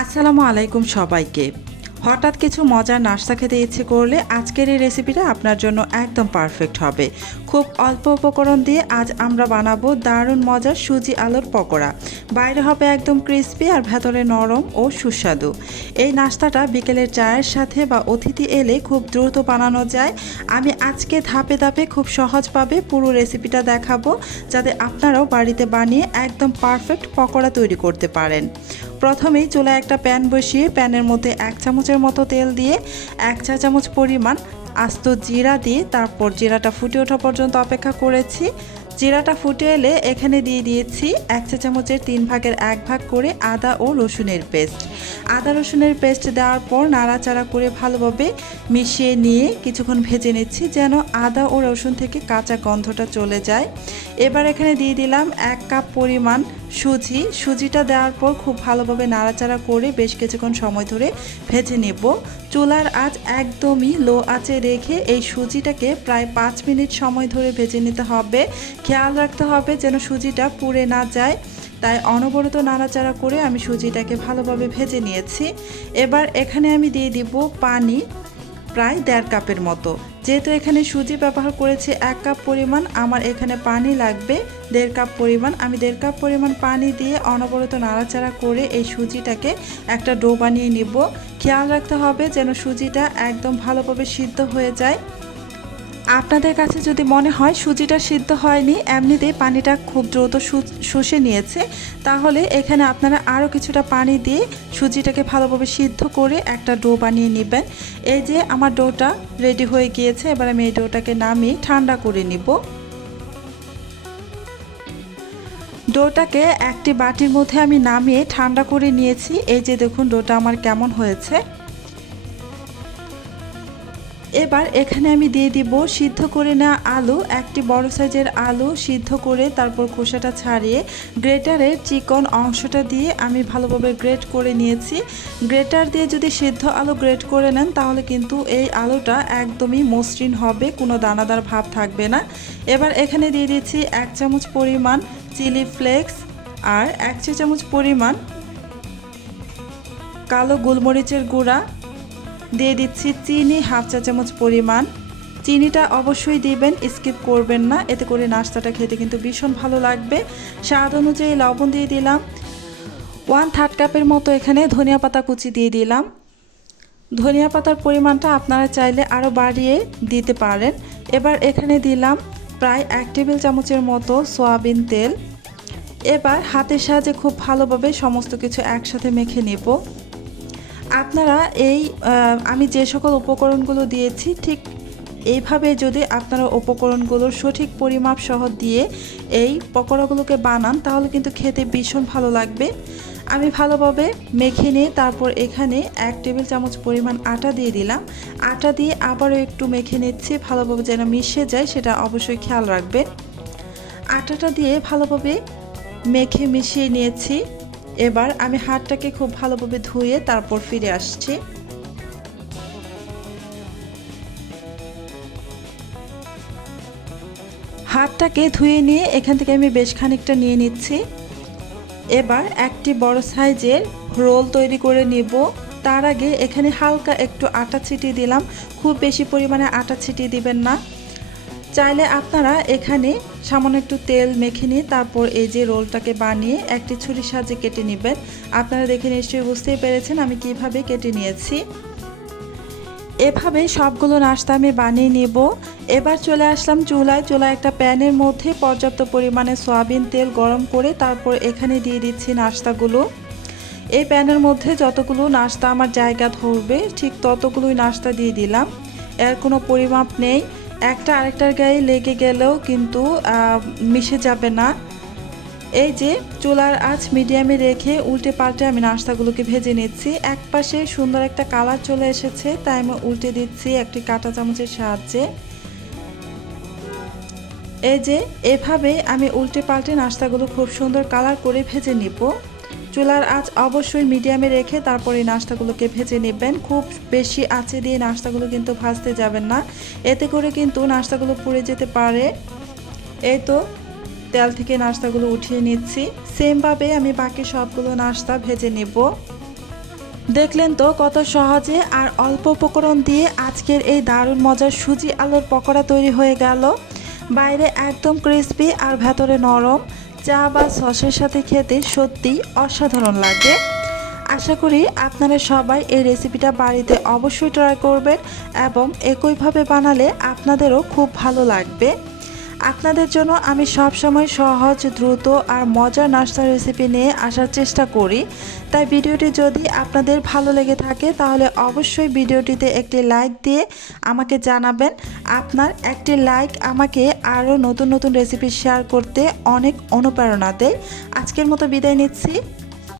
আসসালামু আলাইকুম সবাইকে। হঠাৎ কিছু মজার নাস্তা খেতে ইচ্ছে করলে আজকের এই রেসিপিটা আপনার জন্য একদম পারফেক্ট হবে। খুব অল্প উপকরণ দিয়ে আজ আমরা বানাবো দারুণ মজার সুজি আলুর পকোড়া। বাইরে হবে একদম ক্রিস্পি আর ভেতরে নরম ও সুস্বাদু। এই নাস্তাটা বিকেলের চায়ের সাথে বা অতিথি এলে খুব দ্রুত বানানো যায়। আমি আজকে ধাপে ধাপে খুব সহজভাবে পুরো রেসিপিটা দেখাবো, যাতে আপনারাও বাড়িতে বানিয়ে একদম পারফেক্ট পকোড়া তৈরি করতে পারেন। প্রথমেই চুলায় একটা প্যান বসিয়ে প্যানের মধ্যে 1 চামচের মতো তেল দিয়ে 1 চা চামচ পরিমাণ আস্ত জিরা দিয়ে তারপর জিরাটা ফুটে ওঠা পর্যন্ত অপেক্ষা করেছি। জিরাটা ফুটে এলে এখানে দিয়ে দিয়েছি 1 চা চামচের 3 ভাগের 1 ভাগ করে আদা ও রসুনের পেস্ট। আদা রসুনের পেস্ট দেওয়ার পর নাড়াচাড়া করে ভালোভাবে মিশিয়ে নিয়ে কিছুক্ষণ ভেজে নিচ্ছি, যেন আদা ও রসুন থেকে কাঁচা গন্ধটা চলে যায়। এবার এখানে দিয়ে দিলাম 1 কাপ পরিমাণ সুজিটা দেওয়ার পর খুব ভালোভাবে নাড়াচাড়া করে বেশ কিছুক্ষণ সময় ধরে ভেজে নেব। চুলার আঁচ একদমই লো আঁচে রেখে এই সুজিটাকে প্রায় 5 মিনিট সময় ধরে ভেজে নিতে হবে। খেয়াল রাখতে হবে যেন সুজিটা পুড়ে না যায়, তাই অনবরত নাড়াচাড়া করে আমি সুজিটাকে ভালোভাবে ভেজে নিয়েছি। এবার এখানে আমি দিয়ে দিব পানি প্রায় 1.5 কাপের মতো। যেহেতু এখানে সুজি ব্যবহার করেছি 1 কাপ পরিমাণ, আমার এখানে পানি লাগবে 1.5 কাপ পরিমাণ। আমি 1.5 কাপ পরিমাণ পানি দিয়ে অনবরত নাড়াচাড়া করে এই সুজিটাকে একটা ডো বানিয়ে নিব। খেয়াল রাখতে হবে যেন সুজিটা একদম ভালোভাবে সিদ্ধ হয়ে যায়। আপনাদের কাছে যদি মনে হয় সুজিটা সিদ্ধ হয়নি, এমনিতেই পানিটা খুব দ্রুত শুষে নিয়েছে, তাহলে এখানে আপনারা আরও কিছুটা পানি দিয়ে সুজিটাকে ভালোভাবে সিদ্ধ করে একটা ডো বানিয়ে নেবেন। এই যে আমার ডোটা রেডি হয়ে গিয়েছে, এবার আমি এই ডোটাকে নামিয়ে ঠান্ডা করে নিব। ডোটাকে একটি বাটির মধ্যে আমি নামিয়ে ঠান্ডা করে নিয়েছি। এই যে দেখুন ডোটা আমার কেমন হয়েছে। এবার এখানে আমি দিয়ে দিব সিদ্ধ করে নেওয়া আলু। একটি বড় সাইজের আলু সিদ্ধ করে তারপর খোসাটা ছাড়িয়ে গ্রেটারের চিকন অংশটা দিয়ে আমি ভালোভাবে গ্রেট করে নিয়েছি। গ্রেটার দিয়ে যদি সিদ্ধ আলু গ্রেট করে নেন তাহলে কিন্তু এই আলুটা একদমই মসৃণ হবে, কোনো দানাদার ভাব থাকবে না। এবার এখানে দিয়ে দিচ্ছি 1 চামচ পরিমাণ চিলি ফ্লেক্স আর 1 চা চামচ পরিমাণ কালো গোলমরিচের গুঁড়া। দিয়ে দিচ্ছি চিনি 1/2 চা চামচ পরিমাণ। চিনিটা অবশ্যই দিবেন, স্কিপ করবেন না, এতে করে নাস্তাটা খেতে কিন্তু ভীষণ ভালো লাগবে। স্বাদ অনুযায়ী লবণ দিয়ে দিলাম। 1/3 কাপের মতো এখানে ধনিয়া পাতা কুচি দিয়ে দিলাম। ধনিয়া পাতার পরিমাণটা আপনারা চাইলে আরও বাড়িয়ে দিতে পারেন। এবার এখানে দিলাম প্রায় 1 টেবিল চামচের মতো সয়াবিন তেল। এবার হাতের সাহায্যে খুব ভালোভাবে সমস্ত কিছু একসাথে মেখে নেব। আপনারা আমি যে সকল উপকরণগুলো দিয়েছি ঠিক এইভাবে যদি আপনারা উপকরণগুলোর সঠিক পরিমাপ সহ দিয়ে এই পকোড়াগুলোকে বানান তাহলে কিন্তু খেতে ভীষণ ভালো লাগবে। আমি ভালোভাবে মেখে নিয়ে তারপর এখানে 1 টেবিল চামচ পরিমাণ আটা দিয়ে দিলাম। আটা দিয়ে আবারও একটু মেখে নিচ্ছি, ভালোভাবে যেন মিশে যায় সেটা অবশ্যই খেয়াল রাখবেন। আটাটা দিয়ে ভালোভাবে মেখে মিশিয়ে নিয়েছি। এবার আমি হাতটাকে খুব ভালোভাবে ধুয়ে তারপর ফিরে আসছি। হাতটাকে ধুয়ে নিয়ে এখান থেকে আমি বেশ খানিকটা নিয়ে নিচ্ছি। এবার একটি বড় সাইজের রোল তৈরি করে নিব। তার আগে এখানে হালকা একটু আটা ছিটিয়ে দিলাম, খুব বেশি পরিমাণে আটা ছিটিয়ে দিবেন না। চাইলে আপনারা এখানে সামান্য একটু তেল মেখে নিয়ে তারপর এই যে রোলটাকে বানিয়ে একটি ছুরির সাহায্যে কেটে নেবেন। আপনারা দেখে নিশ্চয়ই বুঝতেই পেরেছেন আমি কিভাবে কেটে নিয়েছি। এভাবে সবগুলো নাস্তা আমি বানিয়ে নেব। এবার চলে আসলাম চুলায় একটা প্যানের মধ্যে পর্যাপ্ত পরিমাণে সয়াবিন তেল গরম করে তারপর এখানে দিয়ে দিচ্ছি নাস্তাগুলো। এই প্যানের মধ্যে যতগুলো নাস্তা আমার জায়গা ধরবে ঠিক ততগুলোই নাস্তা দিয়ে দিলাম। এর কোনো পরিমাপ নেই, একটা আরেকটার গায়ে লেগে গেলেও কিন্তু মিশে যাবে না। এই যে চুলার আঁচ মিডিয়ামে রেখে উল্টে পাল্টে আমি নাস্তাগুলোকে ভেজে নিচ্ছি। এক পাশে সুন্দর একটা কালার চলে এসেছে, তাই আমি উল্টে দিচ্ছি একটি কাঁটা চামচের সাহায্যে। এই যে এভাবে আমি উল্টে পাল্টে নাস্তাগুলো খুব সুন্দর কালার করে ভেজে নিব। চুলার আঁচ অবশ্যই মিডিয়ামে রেখে তারপরে নাস্তাগুলোকে ভেজে নেবেন। খুব বেশি আঁচে দিয়ে নাস্তাগুলো কিন্তু ভাজতে যাবেন না, এতে করে কিন্তু নাস্তাগুলো পুড়ে যেতে পারে। এই তো তেল থেকে নাস্তাগুলো উঠিয়ে নিচ্ছি। সেমভাবে আমি বাকি সবগুলো নাস্তা ভেজে নেব। দেখলেন তো কত সহজে আর অল্প উপকরণ দিয়ে আজকের এই দারুণ মজার সুজি আলুর পকোড়া তৈরি হয়ে গেল। বাইরে একদম ক্রিস্পি আর ভেতরে নরম, চা বা সসের সাথে খেতে সত্যিই অসাধারণ লাগে। আশা করি আপনারা সবাই এই রেসিপিটা বাড়িতে অবশ্যই ট্রাই করবেন এবং একইভাবে বানালে আপনাদেরও খুব ভালো লাগবে। আপনাদের জন্য আমি সবসময় সহজ, দ্রুত আর মজার নাস্তার রেসিপি নিয়ে আসার চেষ্টা করি। তাই ভিডিওটি যদি আপনাদের ভালো লেগে থাকে তাহলে অবশ্যই ভিডিওটিতে একটি লাইক দিয়ে আমাকে জানাবেন। আপনার একটি লাইক আমাকে আরও নতুন নতুন রেসিপি শেয়ার করতে অনেক অনুপ্রেরণা দেয়। আজকের মতো বিদায় নিচ্ছি।